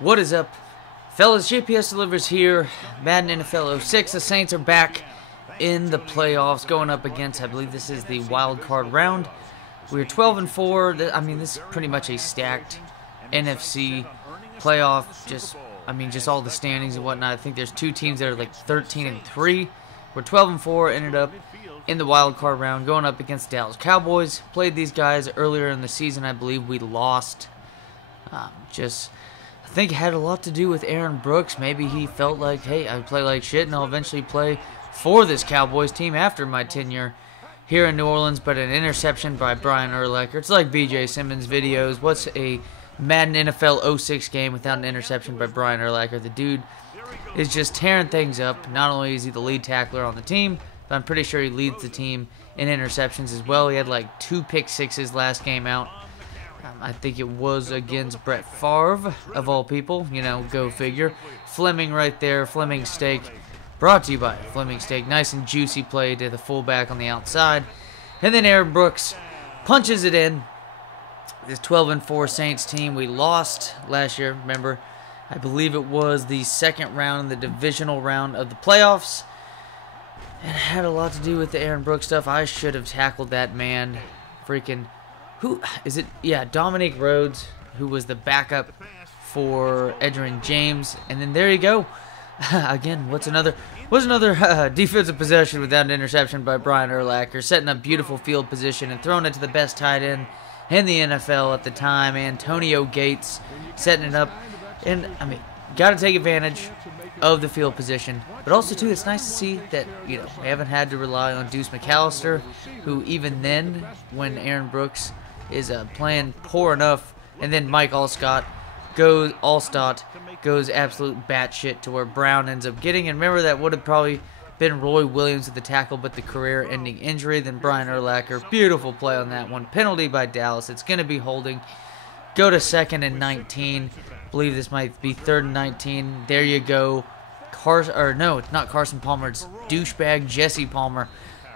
What is up, fellas? JPS delivers here. Madden NFL 06. The Saints are back in the playoffs, going up against, I believe this is the wild card round. We're 12-4. I mean, this is pretty much a stacked NFC playoff. Just all the standings and whatnot. I think there's two teams that are like 13-3. We're 12-4. Ended up in the wild card round, going up against the Dallas Cowboys. Played these guys earlier in the season. I believe we lost. I think it had a lot to do with Aaron Brooks. Maybe he felt like, hey, I play like shit and I'll eventually play for this Cowboys team after my tenure here in New Orleans. But an interception by Brian Urlacher. It's like BJ Simmons' videos. What's a Madden NFL 06 game without an interception by Brian Urlacher? The dude is just tearing things up. Not only is he the lead tackler on the team, but I'm pretty sure he leads the team in interceptions as well. He had like 2 pick sixes last game out. I think it was against Brett Favre, of all people. You know, go figure. Fleming right there. Fleming Steak. Brought to you by Fleming Steak. Nice and juicy play to the fullback on the outside. And then Aaron Brooks punches it in. This 12-4 Saints team. We lost last year, remember. I believe it was the second round, the divisional round of the playoffs. And it had a lot to do with the Aaron Brooks stuff. I should have tackled that man. Freaking... Who is it? Yeah, Dominic Rhodes, who was the backup for Edgerrin James. And then there you go. Again, what's another defensive possession without an interception by Brian Urlacher, setting up beautiful field position and throwing it to the best tight end in the NFL at the time, Antonio Gates, setting it up. And I mean, got to take advantage of the field position, but also too, it's nice to see that, you know, we haven't had to rely on Deuce McAllister, who even then, when Aaron Brooks is playing poor enough, and then Mike Allstott goes absolute batshit to where Brown ends up getting. And remember, that would have probably been Roy Williams at the tackle, but the career-ending injury. Then Brian Urlacher, beautiful play on that one. Penalty by Dallas. It's going to be holding. Go to 2nd and 19. I believe this might be 3rd and 19. There you go. No, it's not Carson Palmer. It's douchebag Jesse Palmer.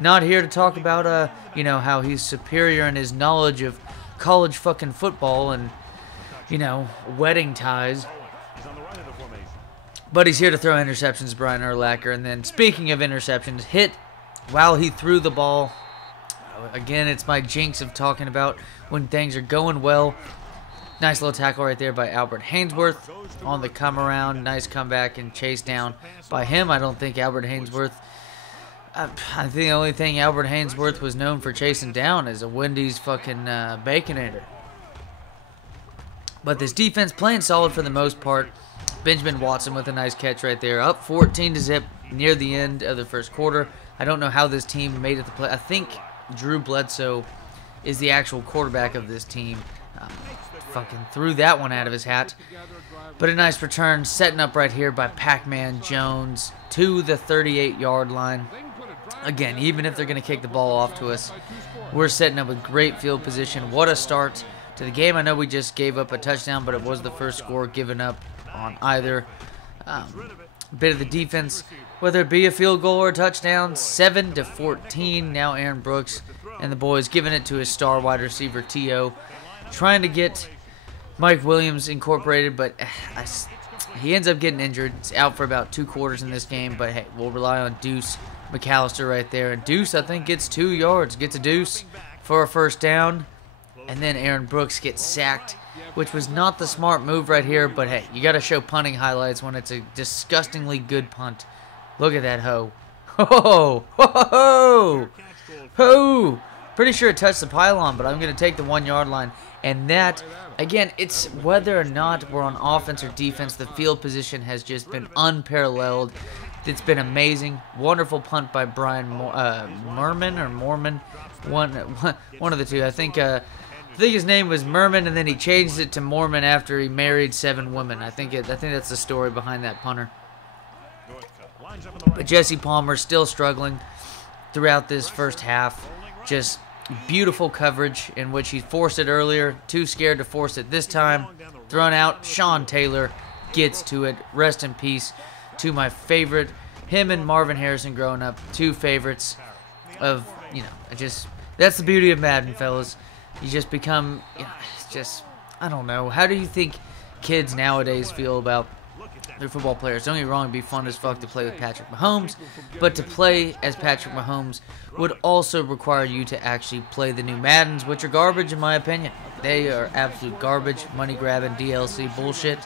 Not here to talk about, you know, how he's superior in his knowledge of college fucking football and, you know, wedding ties. But he's here to throw interceptions, Brian Urlacher. And then, speaking of interceptions, hit while he threw the ball. Again, it's my jinx of talking about when things are going well. Nice little tackle right there by Albert Haynesworth on the come around. Nice comeback and chase down by him. I don't think Albert Haynesworth... I think the only thing Albert Haynesworth was known for chasing down is a Wendy's fucking Baconator. But this defense playing solid for the most part. Benjamin Watson with a nice catch right there. Up 14-0 near the end of the first quarter. I don't know how this team made it to play. I think Drew Bledsoe is the actual quarterback of this team. Fucking threw that one out of his hat. But a nice return setting up right here by Pac-Man Jones to the 38-yard line. Again, even if they're going to kick the ball off to us, we're setting up a great field position. What a start to the game. I know we just gave up a touchdown, but it was the first score given up on either bit of the defense, whether it be a field goal or a touchdown. 7-14. Now Aaron Brooks and the boys giving it to his star wide receiver, T.O., trying to get Mike Williams incorporated, but he ends up getting injured. He's out for about 2 quarters in this game, but hey, we'll rely on Deuce McAllister right there. And Deuce, I think, gets 2 yards, gets a deuce for a first down. And then Aaron Brooks gets sacked, which was not the smart move right here, but hey, you got to show punting highlights when it's a disgustingly good punt. Look at that hoe. Ho, ho, ho, ho. Pretty sure it touched the pylon, but I'm going to take the 1-yard line. And that, again, it's whether or not we're on offense or defense, the field position has just been unparalleled. It's been amazing. Wonderful punt by Brian Merman or Mormon. One of the two. I think his name was Merman, and then he changed it to Mormon after he married 7 women. I think that's the story behind that punter. But Jesse Palmer still struggling throughout this first half. Just beautiful coverage in which he forced it earlier. Too scared to force it this time. Thrown out. Sean Taylor gets to it. Rest in peace to my favorite. Him and Marvin Harrison growing up. 2 favorites of, you know, that's the beauty of Madden, fellas. You just become, you know, it's just, I don't know. How do you think kids nowadays feel about their football players. Don't get me wrong, it'd be fun as fuck to play with Patrick Mahomes, but to play as Patrick Mahomes would also require you to actually play the new Maddens, which are garbage in my opinion. They are absolute garbage, money-grabbing, DLC bullshit.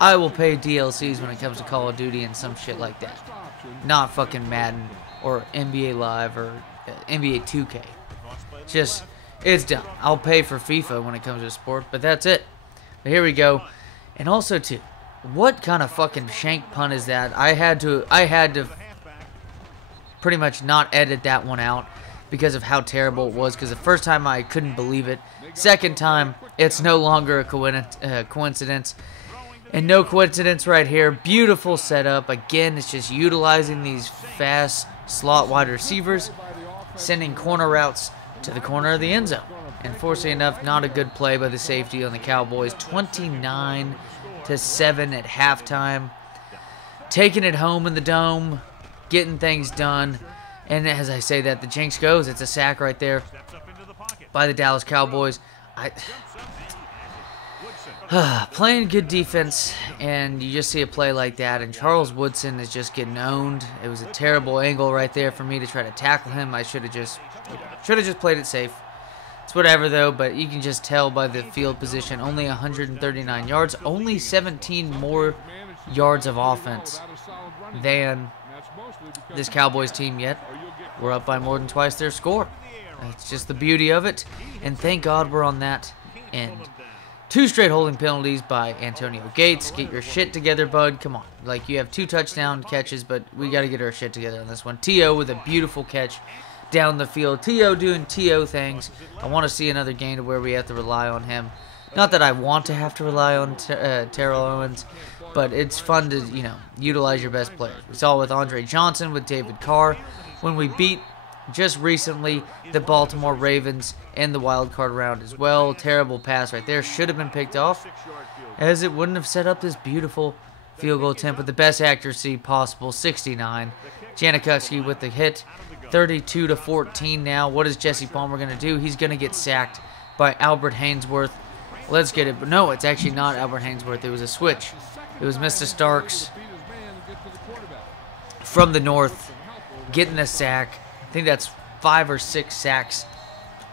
I will pay DLCs when it comes to Call of Duty and some shit like that. Not fucking Madden or NBA Live or NBA 2K. Just, it's dumb. I'll pay for FIFA when it comes to sport, but that's it. But here we go. And also, too, what kind of fucking shank pun is that? I had to pretty much not edit that one out because of how terrible it was, because the first time I couldn't believe it. Second time, it's no longer a coincidence. And no coincidence right here. Beautiful setup. Again, it's just utilizing these fast slot wide receivers, sending corner routes to the corner of the end zone. And fortunately enough, not a good play by the safety on the Cowboys. 29-7 at halftime. Taking it home in the dome, getting things done. And as I say that, the jinx goes. It's a sack right there by the Dallas Cowboys. Playing good defense, and you just see a play like that, and Charles Woodson is just getting owned. It was a terrible angle right there for me to try to tackle him. I should have just played it safe. It's whatever though, but you can just tell by the field position, only 139 yards, only 17 more yards of offense than this Cowboys team, yet we're up by more than twice their score. It's just the beauty of it, and thank God we're on that end. 2 straight holding penalties by Antonio Gates. Get your shit together, bud. Come on. Like, you have 2 touchdown catches, but we got to get our shit together on this one. T.O. with a beautiful catch down the field. T.O. doing T.O. things. I want to see another game to where we have to rely on him. Not that I want to have to rely on Terrell Owens, but it's fun to, you know, utilize your best players. We saw it with Andre Johnson, with David Carr, when we beat just recently the Baltimore Ravens in the wild card round as well. Terrible pass right there. Should have been picked off, as it wouldn't have set up this beautiful field goal attempt with the best accuracy possible. 69. Janikowski with the hit. 32-14 now. What is Jesse Palmer going to do? He's going to get sacked by Albert Hainsworth. Let's get it. But no, it's actually not Albert Hainsworth. It was a switch. It was Mr. Starks from the north getting a sack. I think that's 5 or 6 sacks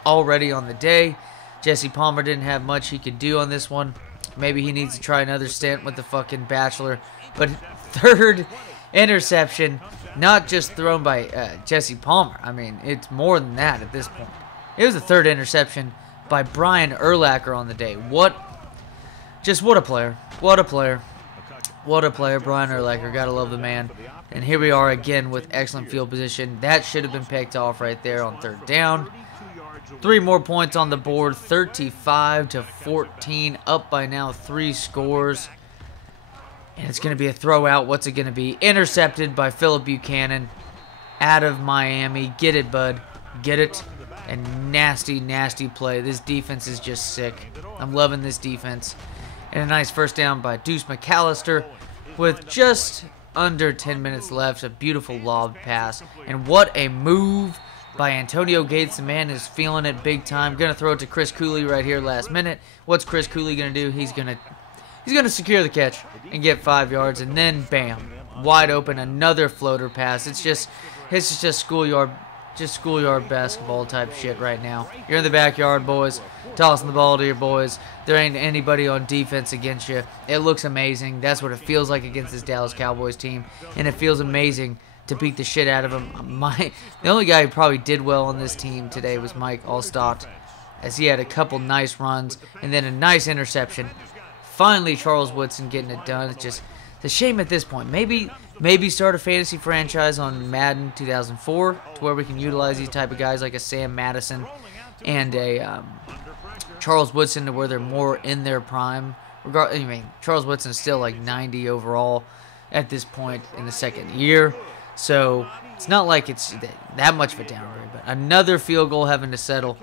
already on the day. Jesse Palmer didn't have much he could do on this one. Maybe he needs to try another stint with the fucking Bachelor. But 3rd interception, not just thrown by Jesse Palmer. I mean, it's more than that at this point. It was the 3rd interception by Brian Urlacher on the day. What a player. What a player. What a player, Brian Urlacher. Gotta love the man. And here we are again with excellent field position. That should have been picked off right there on 3rd down. 3 more points on the board. 35-14. Up by now 3 scores. And it's going to be a throw-out. What's it going to be? Intercepted by Phillip Buchanan out of Miami. Get it, bud. Get it. And nasty, nasty play. This defense is just sick. I'm loving this defense. And a nice first down by Deuce McAllister with just under 10 minutes left. A beautiful lob pass. And what a move by Antonio Gates. The man is feeling it big time. Going to throw it to Chris Cooley right here last minute. What's Chris Cooley going to do? He's going to secure the catch and get 5 yards. And then, bam, wide open. Another floater pass. It's just schoolyard basketball type shit right now. You're in the backyard, boys, tossing the ball to your boys. There ain't anybody on defense against you. It looks amazing. That's what it feels like against this Dallas Cowboys team, and it feels amazing to beat the shit out of them. The only guy who probably did well on this team today was Mike Allstott, as he had a couple nice runs and then a nice interception. Finally, Charles Woodson getting it done. It's a shame at this point. Maybe start a fantasy franchise on Madden 2004 to where we can utilize these type of guys like a Sam Madison and a Charles Woodson to where they're more in their prime. Charles Woodson is still like 90 overall at this point in the 2nd year, so it's not like it's that much of a downgrade. But another field goal having to settle,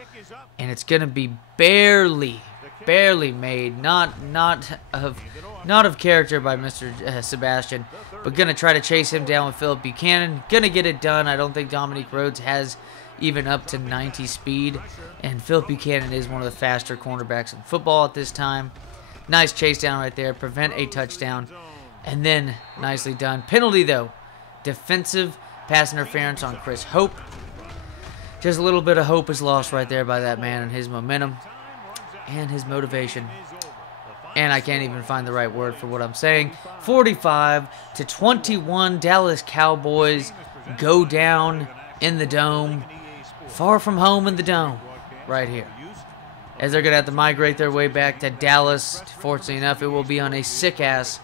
and it's going to be barely made, not of character by Mr. Sebastian, but going to try to chase him down with Phillip Buchanan. Going to get it done. I don't think Dominique Rhodes has even up to 90 speed, and Phillip Buchanan is one of the faster cornerbacks in football at this time. Nice chase down right there. Prevent a touchdown. And then, nicely done. Penalty, though. Defensive pass interference on Chris Hope. Just a little bit of hope is lost right there by that man and his momentum and his motivation. And I can't even find the right word for what I'm saying. 45-21, Dallas Cowboys go down in the dome. Far from home in the dome. Right here. As they're going to have to migrate their way back to Dallas. Fortunately enough, it will be on a sick-ass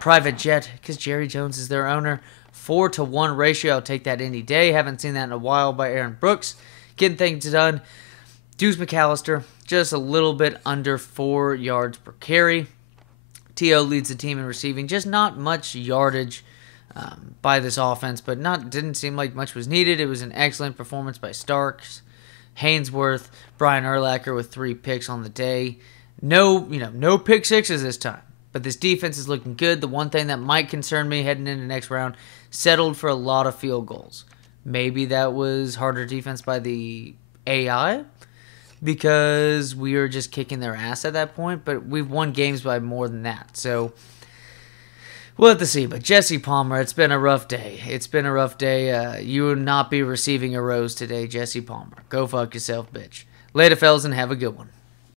private jet because Jerry Jones is their owner. 4-to-1 ratio. I'll take that any day. Haven't seen that in a while by Aaron Brooks. Getting things done. Deuce McAllister, just a little bit under 4 yards per carry. T.O. leads the team in receiving. Just not much yardage by this offense, but didn't seem like much was needed. It was an excellent performance by Starks, Haynesworth, Brian Urlacher with 3 picks on the day. No pick sixes this time. But this defense is looking good. The one thing that might concern me heading into the next round, settled for a lot of field goals. Maybe that was harder defense by the AI because we were just kicking their ass at that point. But we've won games by more than that. So we'll have to see. But Jesse Palmer, it's been a rough day. It's been a rough day. You will not be receiving a rose today, Jesse Palmer. Go fuck yourself, bitch. Later, fellas, and have a good one.